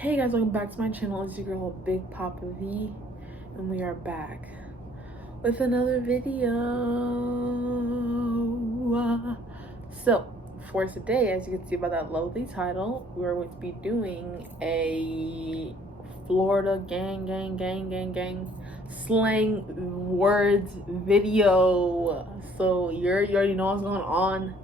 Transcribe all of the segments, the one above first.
Hey guys, welcome back to my channel. It's your girl Big Papa V, and we are back with another video. So for today, as you can see by that lovely title, we're going to be doing a Florida gang slang words video. So you already know what's going on.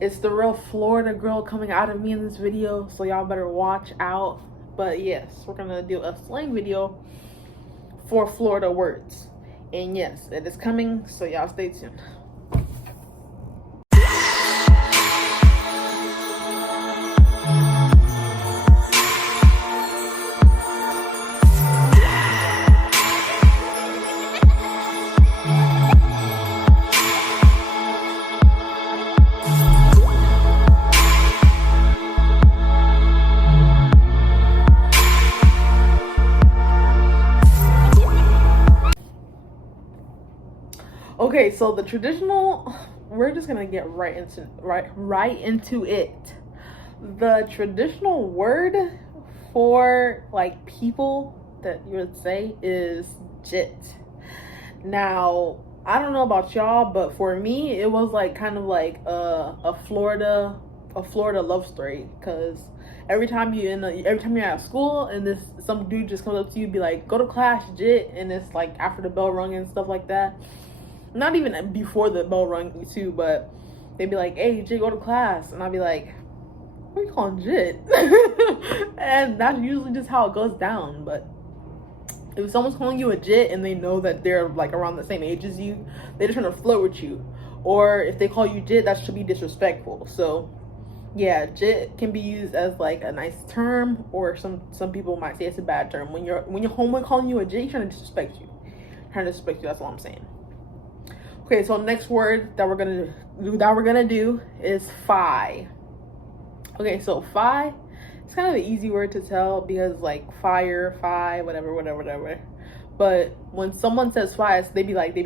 It's the real Florida girl coming out of me in this video, so y'all better watch out. But yes, we're gonna do a slang video for Florida words. And yes, it is coming, so y'all stay tuned. Okay, so the traditional, we're just gonna get right into it. The traditional word for like people that you would say is jit. Now, I don't know about y'all, but for me, it was like kind of like a Florida love story. Cause every time you're at school and some dude just comes up to you, be like, go to class, jit, and it's like after the bell rung and stuff like that. Not even before the bell rung too, but they'd be like, hey, Jit, go to class. And I'd be like, what are you calling Jit? And that's usually just how it goes down. But if someone's calling you a Jit and they know that they're like around the same age as you, they're just trying to flirt with you. Or if they call you Jit, that should be disrespectful. So yeah, Jit can be used as like a nice term, or some people might say it's a bad term. When your homeboy calling you a Jit, he's trying to disrespect you. That's all I'm saying. Okay, so next word that we're gonna do is fi. Okay, so fi, it's kind of an easy word to tell because like fire, fi, whatever. But when someone says fi, they be like,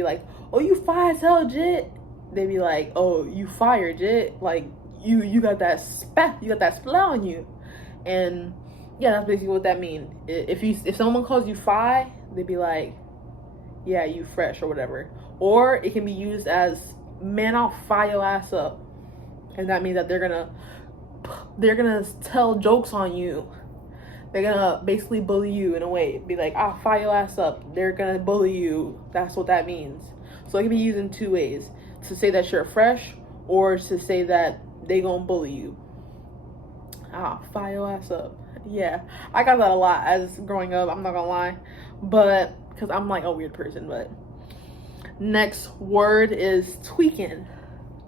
oh, you fi as hell, Jit. They be like, oh, you fire, Jit. Like you got that spell on you. And yeah, that's basically what that means. If someone calls you fi, they be like, yeah, you fresh or whatever. Or it can be used as, man, I'll fire your ass up. And that means that they're gonna tell jokes on you. They're gonna basically bully you in a way. Be like, I'll fire your ass up. They're gonna bully you. That's what that means. So it can be used in two ways. To say that you're fresh, or to say that they gonna bully you. I'll fire your ass up. Yeah, I got that a lot as growing up, I'm not gonna lie. But, because I'm like a weird person, but. Next word is tweaking.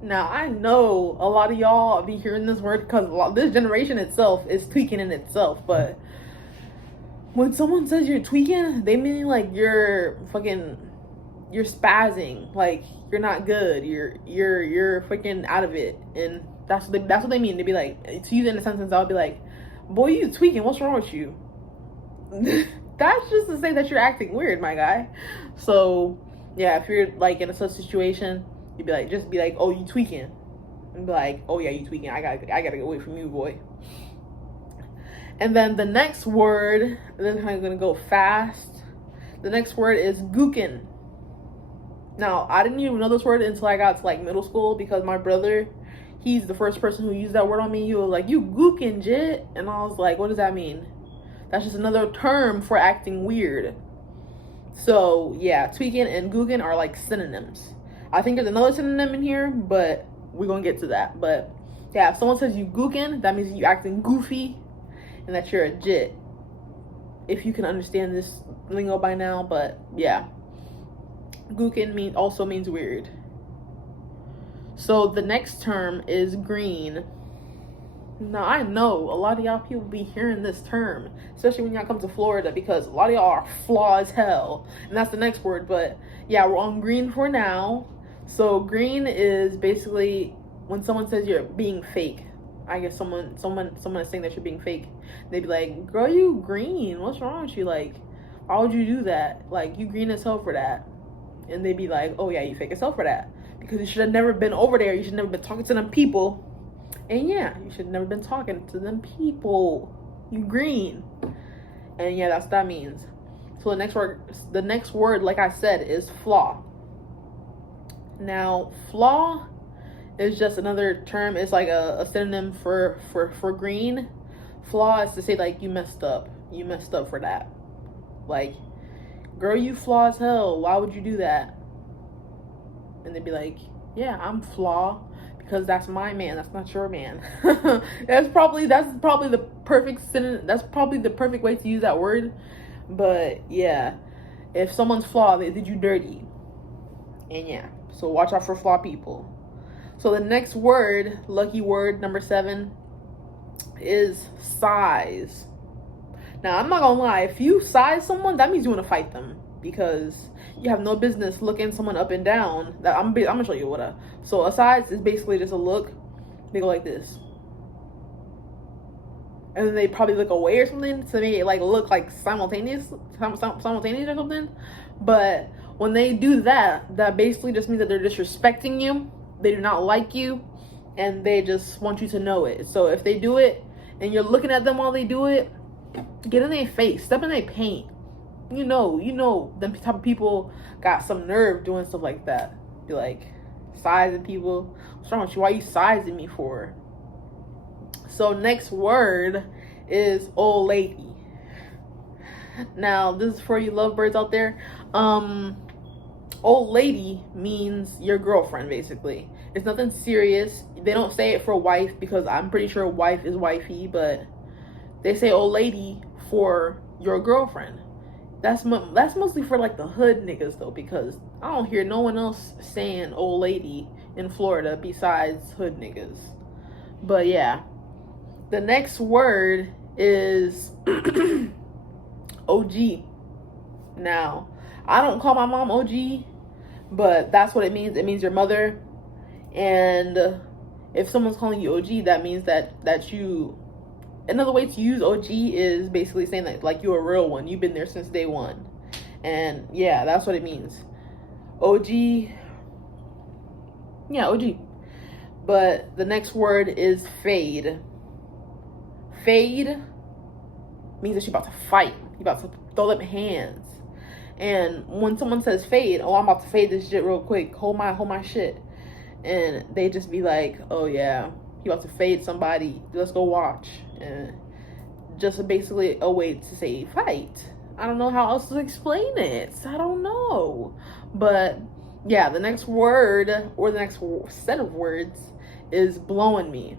Now, I know a lot of y'all be hearing this word because this generation itself is tweaking in itself. But when someone says you're tweaking, they mean like you're spazzing. Like you're not good. You're freaking out of it. And that's what they mean. To be like, to use it in a sentence, I would be like, boy, you tweaking. What's wrong with you? That's just to say that you're acting weird, my guy. So yeah, if you're like in a such situation, you'd be like, just be like, oh, you tweaking, and be like, oh yeah, you tweaking. I gotta get away from you, boy. And then the next word, then I'm gonna go fast. The next word is Gooken. Now, I didn't even know this word until I got to like middle school, because my brother, he's the first person who used that word on me. He was like, you Gooken, Jit. And I was like, what does that mean? That's just another term for acting weird. So yeah, tweaking and Gooken are like synonyms. I think there's another synonym in here, but we're gonna get to that. But yeah, if someone says you Gooken, that means you acting goofy and that you're a Jit. If you can understand this lingo by now, but yeah. Gooken also means weird. So the next term is green. Now, I know a lot of y'all people be hearing this term, especially when y'all come to Florida, because a lot of y'all are flaw as hell. And that's the next word, but yeah, we're on green for now. So green is basically when someone says you're being fake. I guess someone is saying that you're being fake. They'd be like, girl, you green. What's wrong with you? Like, why would you do that? Like, you green as hell for that. And they'd be like, oh yeah, you fake as hell for that. Because you should have never been over there. You should never been talking to them people. And yeah, you should have never been talking to them people. You green. And yeah, that's what that means. So the next word, like I said, is flaw. Now, flaw is just another term. It's like a synonym for green. Flaw is to say like you messed up. You messed up for that. Like, girl, you flaw as hell. Why would you do that? And they'd be like, yeah, I'm flaw because that's my man. That's not your man. that's probably the perfect synonym. That's probably the perfect way to use that word. But yeah, if someone's flaw, they did you dirty. And yeah, so watch out for flaw people. So the next word, lucky word number 7, is size. Now, I'm not gonna lie, if you size someone, that means you want to fight them, because you have no business looking someone up and down. I'm gonna show you what a. So a size is basically just a look. They go like this, and then they probably look away or something to make it like look like simultaneous or something. But when they do that, that basically just means that they're disrespecting you. They do not like you, and they just want you to know it. So if they do it and you're looking at them while they do it, get in their face, step in their paint. You know, them type of people got some nerve doing stuff like that. Be like, sizing people. What's wrong with you? Why are you sizing me for? So next word is old lady. Now, this is for you lovebirds out there. Old lady means your girlfriend, basically. It's nothing serious. They don't say it for wife, because I'm pretty sure wife is wifey, but they say old lady for your girlfriend. That's mostly for like the hood niggas though, because I don't hear no one else saying old lady in Florida besides hood niggas. But yeah, the next word is OG. Now, I don't call my mom OG, but that's what it means. It means your mother. And if someone's calling you OG, that means that you. Another way to use OG is basically saying that like you're a real one. You've been there since day one. And yeah, that's what it means. OG. Yeah, OG. But the next word is fade. Fade means that you're about to fight. You're about to throw them hands. And when someone says fade, oh, I'm about to fade this shit real quick. Hold my shit. And they just be like, oh yeah, you about to fade somebody. Let's go watch. And just basically a way to say fight. I don't know how else to explain it. I don't know. But yeah, the next word or the next set of words is blowing me.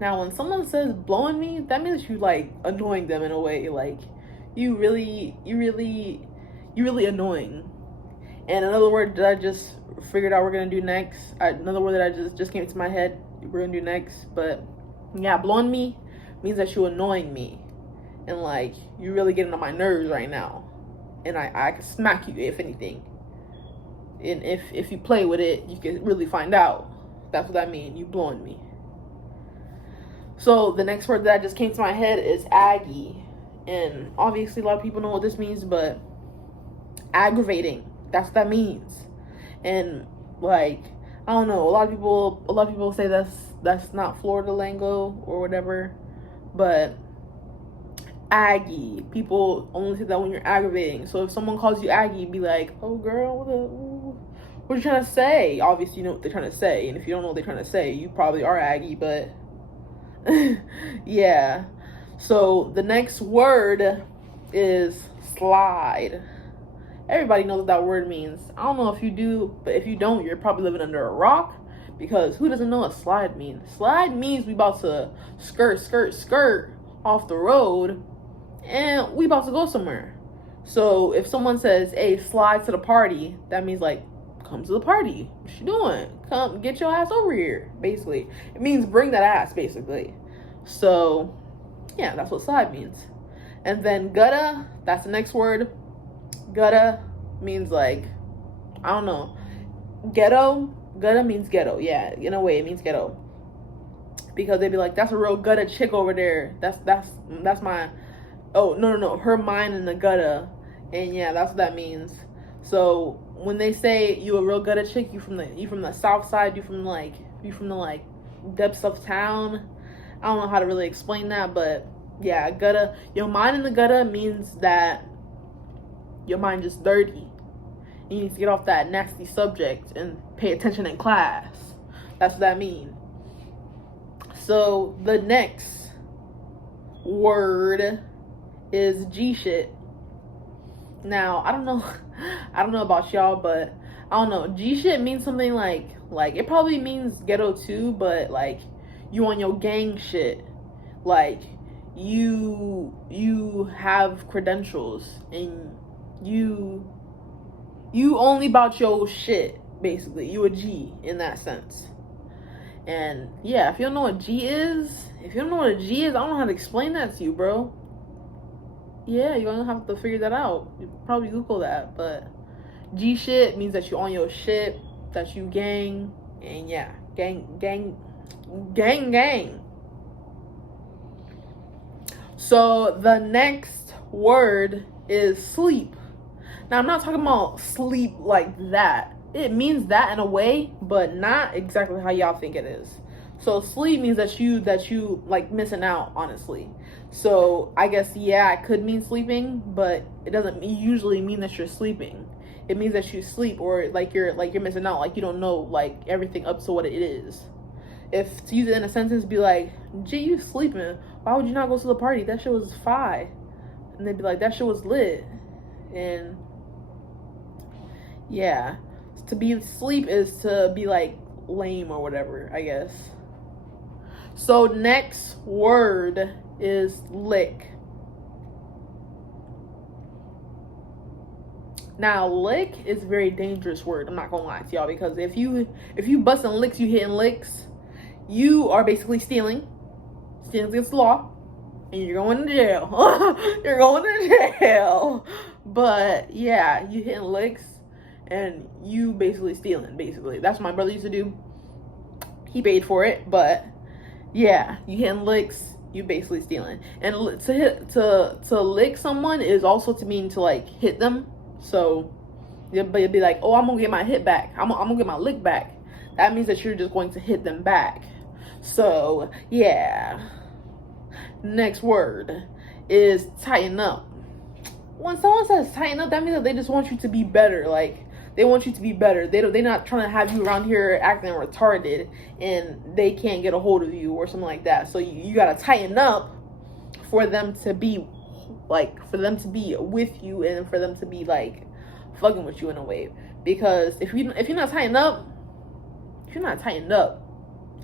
Now, when someone says blowing me, that means you like annoying them in a way. Like you really annoying. And another word that I just figured out we're gonna do next. Another word that I just came to my head. We're gonna do next, but yeah, blowing me means that you're annoying me, and like you're really getting on my nerves right now, and I can smack you if anything. And if you play with it, you can really find out. That's what I mean. You blowing me. So the next word that just came to my head is Aggie, and obviously a lot of people know what this means, but aggravating. That's what that means. And like, I don't know, a lot of people say that's not Florida lingo or whatever, but Aggie, people only say that when you're aggravating. So if someone calls you Aggie, be like, oh girl, what are you trying to say? Obviously you know what they're trying to say, and if you don't know what they're trying to say, you probably are Aggie. But yeah, so the next word is slide. Everybody knows what that word means. I don't know if you do, but if you don't, you're probably living under a rock, because who doesn't know what slide means? Slide means we about to skirt off the road, and we about to go somewhere. So if someone says, hey, slide to the party, that means like, come to the party. What you doing? Come get your ass over here, basically. It means bring that ass, basically. So yeah, that's what slide means. And then gutta, that's the next word. Gutta means like, I don't know, ghetto. Gutta means ghetto. Yeah, in a way it means ghetto, because they'd be like, that's a real gutta chick over there. That's my, oh no, her mind in the gutta. And yeah, that's what that means. So when they say you a real gutta chick, you from the south side, you from the like depths of town. I don't know how to really explain that, but Yeah, gutter. Your mind in the gutter means that your mind just dirty. You need to get off that nasty subject and pay attention in class. That's what that means. So the next word is G shit. Now I don't know about y'all, but I don't know. G shit means something like it probably means ghetto too, but like you on your gang shit. Like you have credentials and you only about your shit, basically. You a G in that sense. And yeah, if you don't know what G is, I don't know how to explain that to you, bro. Yeah, you're gonna have to figure that out. You probably Google that, but G shit means that you on your shit, that you gang, and yeah, gang. So the next word is sleep. Now I'm not talking about sleep like that. It means that in a way, but not exactly how y'all think it is. So sleep means that you like missing out, honestly. So I guess yeah, it could mean sleeping, but it doesn't usually mean that you're sleeping. It means that you sleep, or like you're missing out, like you don't know like everything up to what it is. If to use it in a sentence, be like, gee, you sleeping. Why would you not go to the party? That shit was fire. And they'd be like, that shit was lit. And yeah, to be asleep is to be like lame or whatever, I guess. So next word is lick. Now lick is a very dangerous word. I'm not gonna lie to y'all, because if you busting licks, you hitting licks, you are basically stealing against the law, and you're going to jail. You're going to jail. But yeah, you hitting licks and you basically stealing. Basically, that's what my brother used to do. He paid for it, but yeah, you hitting licks, you basically stealing. And to lick someone is also to mean to like hit them. So you'd be like, oh, I'm gonna get my hit back. I'm gonna get my lick back. That means that you're just going to hit them back. So yeah. Next word is tighten up. When someone says tighten up, that means that they just want you to be better. Like they want you to be better. They're not trying to have you around here acting retarded and they can't get a hold of you or something like that. So you gotta tighten up for them to be with you, and for them to be like fucking with you in a way. Because if you're not tightened up,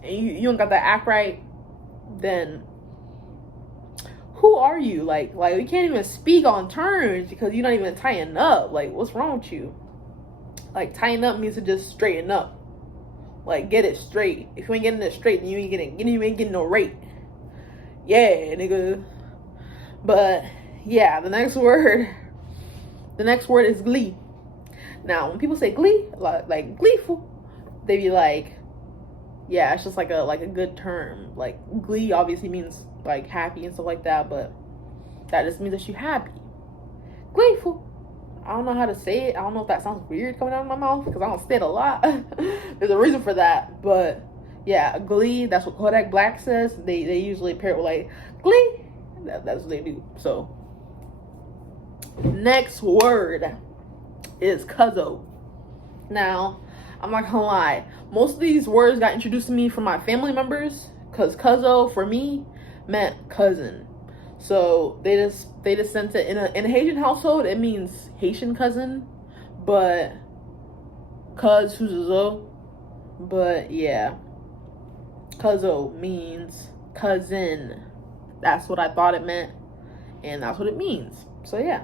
and you don't got that act right, then who are you? Like we can't even speak on terms because you're not even tightened up. Like, what's wrong with you? Like, tighten up means to just straighten up. Like, get it straight. If you ain't getting it straight, then you ain't getting no rate. Yeah, nigga. But yeah, the next word is glee. Now, when people say glee, like gleeful, they be like, yeah, it's just like a good term. Like glee obviously means like happy and stuff like that, but that just means that you're happy. Gleeful. I don't know how to say it. I don't know if that sounds weird coming out of my mouth because I don't say it a lot. There's a reason for that, but yeah, glee. That's what Kodak Black says. They usually pair it with like glee. That's what they do. So next word is cuzzo. Now, I'm not gonna lie, most of these words got introduced to me from my family members, because cuzzo for me meant cousin. So they just sent it in a Haitian household. It means Haitian cousin, but cuz who's a zo. But yeah, cuzzo means cousin. That's what I thought it meant, and that's what it means. So yeah.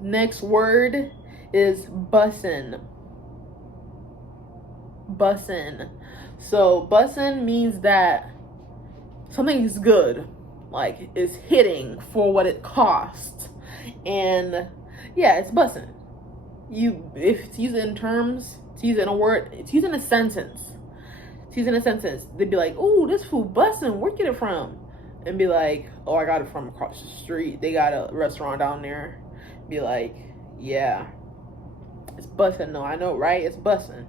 Next word is bussin. Bussin. So bussin means that something is good, like it's hitting for what it costs. And yeah, it's bussin. If to use it in terms, to use it in a word, it's using a sentence. They'd be like, "Oh, this food bussin'. Where you get it from?" And be like, "Oh, I got it from across the street. They got a restaurant down there." Be like, "Yeah, it's bussin'. No, I know, right? It's bussin'."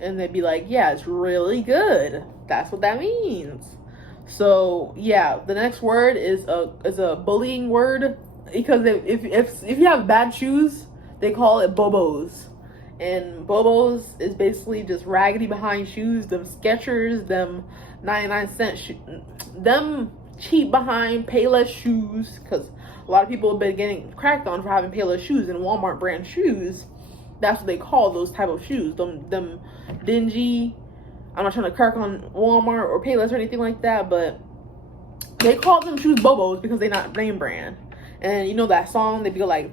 And they'd be like, "Yeah, it's really good." That's what that means. So yeah, the next word is a bullying word, because if you have bad shoes, they call it Bobos. And Bobos is basically just raggedy behind shoes, them Skechers, them 99-cent them cheap behind Payless shoes, because a lot of people have been getting cracked on for having Payless shoes and Walmart brand shoes. That's what they call those type of shoes. Them dingy. I'm not trying to crack on Walmart or Payless or anything like that, but they call them shoes Bobos because they're not name brand. And you know that song, they be like,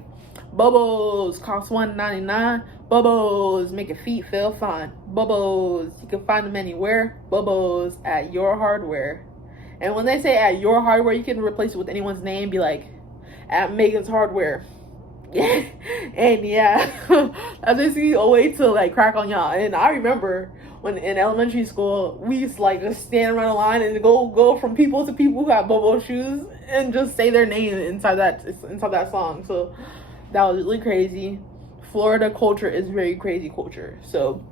Bobos cost $1.99. Bobos make your feet feel fine. Bobos, you can find them anywhere. Bobos at your hardware. And when they say at your hardware, you can replace it with anyone's name. Be like, at Megan's Hardware. Yeah. And yeah, that's basically a way to like crack on y'all. And I remember when in elementary school, we used to like just stand around the line and go from people to people who have Bobo shoes and just say their name inside that song. So that was really crazy. Florida culture is very crazy culture. So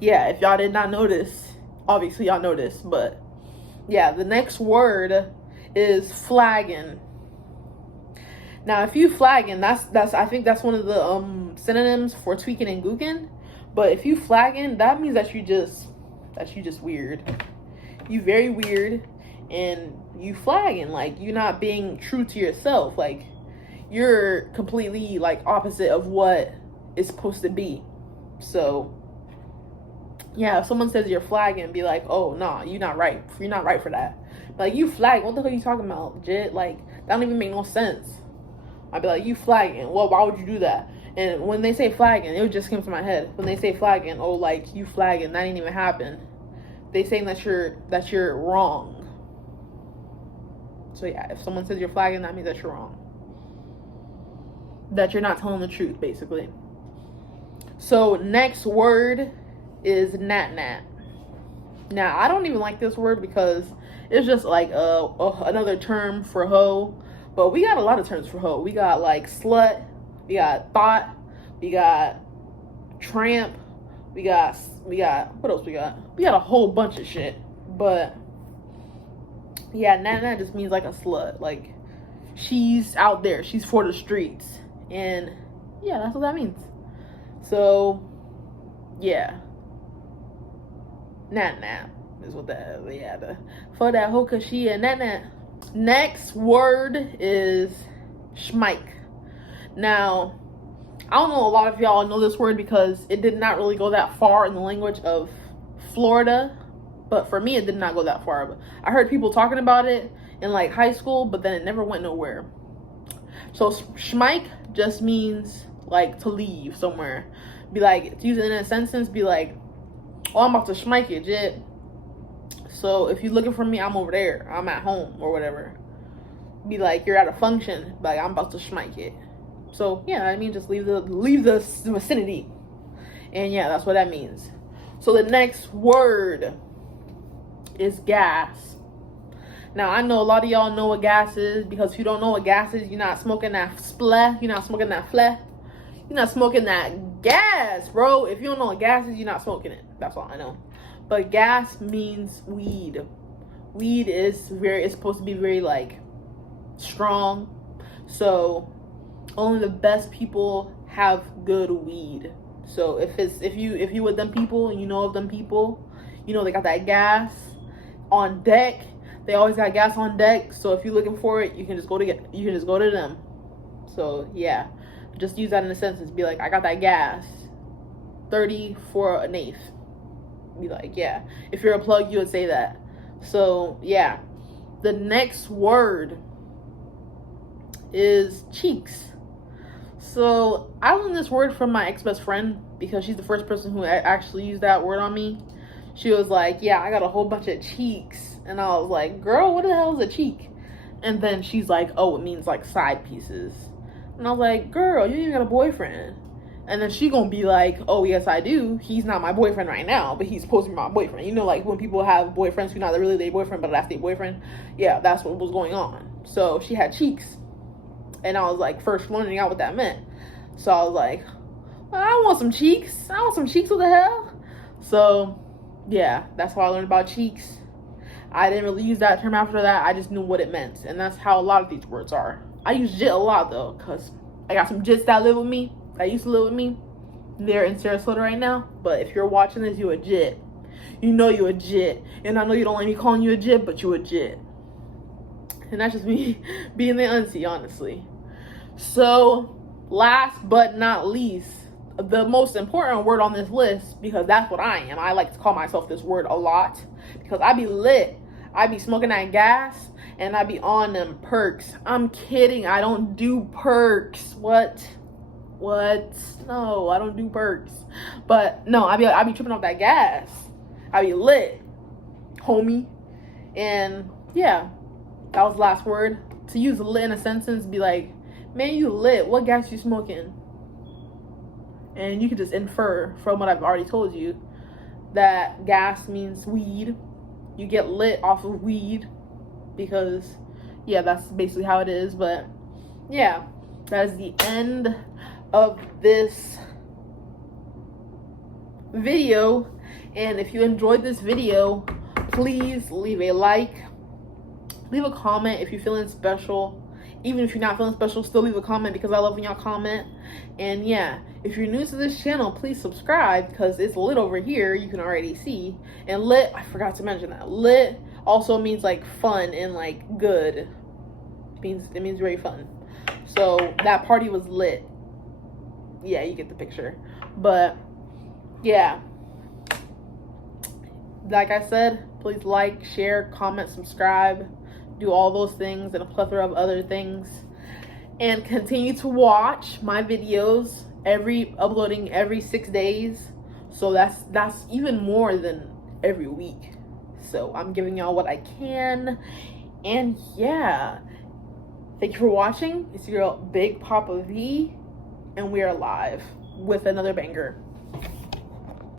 yeah, if y'all did not notice, obviously y'all noticed. But yeah, the next word is flagging. Now, if you flagging, that's I think that's one of the synonyms for tweaking and gooken. But if you flagging, that means that you just weird. You very weird, and you flagging, like you're not being true to yourself. Like you're completely like opposite of what it's supposed to be. So yeah, if someone says you're flagging, be like, oh nah, you're not right. You're not right for that. Like, you flag, what the hell are you talking about? Legit, like that don't even make no sense. I'd be like, you flagging? Well, why would you do that? And when they say flagging, it just came to my head. When they say flagging, oh, like you flagging, that ain't even happen. They saying that you're wrong. So yeah, if someone says you're flagging, that means that you're wrong. That you're not telling the truth, basically. So next word is nat nat. Now, I don't even like this word because it's just like another term for hoe. But we got a lot of terms for hoe. We got like slut, we got thought, we got tramp, we got what else we got? We got a whole bunch of shit. But yeah, nat nat just means like a slut. Like she's out there, she's for the streets. And yeah, that's what that means. So yeah, nat nat is what that, yeah, for that hoe, cause she a nat nat. Next word is Schmeich. Now, I don't know a lot of y'all know this word because it did not really go that far in the language of Florida. But for me, it did not go that far. But I heard people talking about it in like high school, but then it never went nowhere. So Schmeich just means like to leave somewhere. Be like, to use it in a sentence, be like, oh, I'm about to Schmeich it, jit. So if you're looking for me, I'm over there. I'm at home or whatever. Be like, you're at a function. Like, I'm about to Schmeich it. So yeah, I mean, just leave the vicinity. And yeah, that's what that means. So the next word is gas. Now, I know a lot of y'all know what gas is, because if you don't know what gas is, you're not smoking that spleh. You're not smoking that fleh. You're not smoking that gas, bro. If you don't know what gas is, you're not smoking it. That's all I know. But gas means weed. Weed is it's supposed to be very like strong. So only the best people have good weed. So if you with them people and you know of them people, you know they got that gas on deck. They always got gas on deck. So if you're looking for it, you can just go to them. So yeah, just use that in a sentence. Be like, I got that gas. 30 for an eighth. Be like, yeah. If you're a plug, you would say that. So yeah, the next word is cheeks. So I learned this word from my ex-best friend because she's the first person who actually used that word on me. She was like, yeah, I got a whole bunch of cheeks. And I was like, girl, what the hell is a cheek? And then she's like, oh, it means like side pieces. And I was like, girl, you even got a boyfriend. And then she gonna be like, oh, yes, I do. He's not my boyfriend right now, but he's supposed to be my boyfriend. You know, like when people have boyfriends who not really their boyfriend, but that's their boyfriend. Yeah, that's what was going on. So she had cheeks. And I was like, first learning out what that meant. So I was like, well, I want some cheeks. I want some cheeks, what the hell? So yeah, that's how I learned about cheeks. I didn't really use that term after that. I just knew what it meant. And that's how a lot of these words are. I use jit a lot though, because I got some jits that live with me, that used to live with me. They're in Sarasota right now. But if you're watching this, you a jit. You know you a jit. And I know you don't like me calling you a jit, but you a jit. And that's just me being the auntie, honestly. So, last but not least, the most important word on this list, because that's what I am. I like to call myself this word a lot, because I be lit. I be smoking that gas, and I be on them perks. I'm kidding. I don't do perks. What? No, I don't do perks. But no, I be tripping off that gas. I be lit, homie. And yeah, that was the last word. To use lit in a sentence, be like, man, you lit. What gas you smoking? And you can just infer from what I've already told you that gas means weed. You get lit off of weed because, yeah, that's basically how it is. But yeah, that is the end of this video. And if you enjoyed this video, please leave a like, leave a comment if you're feeling special. Even if you're not feeling special, still leave a comment, because I love when y'all comment. And yeah, if you're new to this channel, please subscribe, because it's lit over here, you can already see. And lit, I forgot to mention that, lit also means like fun and like good. It means very fun. So that party was lit. Yeah, you get the picture. But yeah, like I said, please like, share, comment, subscribe, do all those things and a plethora of other things, and continue to watch my videos, uploading every 6 days. So that's even more than every week. So I'm giving y'all what I can. And yeah, thank you for watching. It's your girl Big Papa V, and we are live with another banger.